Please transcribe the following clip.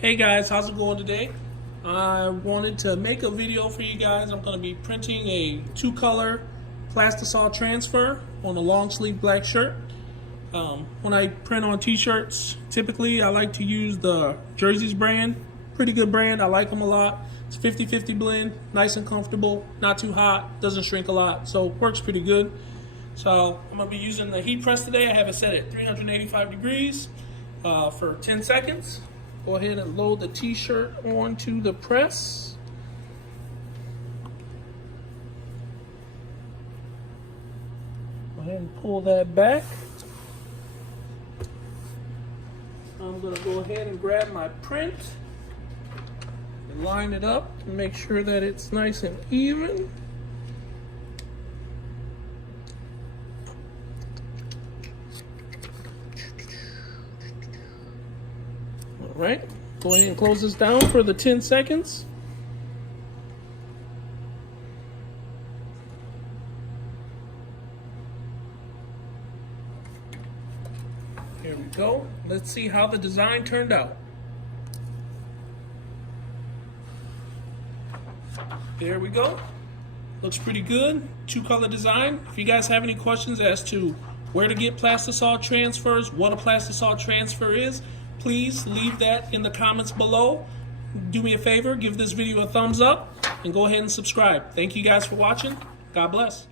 Hey guys, how's it going today? I wanted to make a video for you guys. I'm going to be printing a 2-color Plastisol transfer on a long sleeve black shirt. When I print on t-shirts, typically I like to use the Jerseys brand. Pretty good brand, I like them a lot. It's 50-50 blend, nice and comfortable, not too hot, doesn't shrink a lot, so works pretty good. So I'm going to be using the heat press today. I have it set at 385 degrees for 10 seconds. Go ahead and load the t-shirt onto the press. Go ahead and pull that back. I'm going to go ahead and grab my print and line it up and make sure that it's nice and even. Right, go ahead and close this down for the 10 seconds. Here we go. Let's see how the design turned out. There we go. Looks pretty good. 2-color design. If you guys have any questions as to where to get Plastisol transfers, what a Plastisol transfer is, please leave that in the comments below. Do me a favor, give this video a thumbs up, and go ahead and subscribe. Thank you guys for watching. God bless.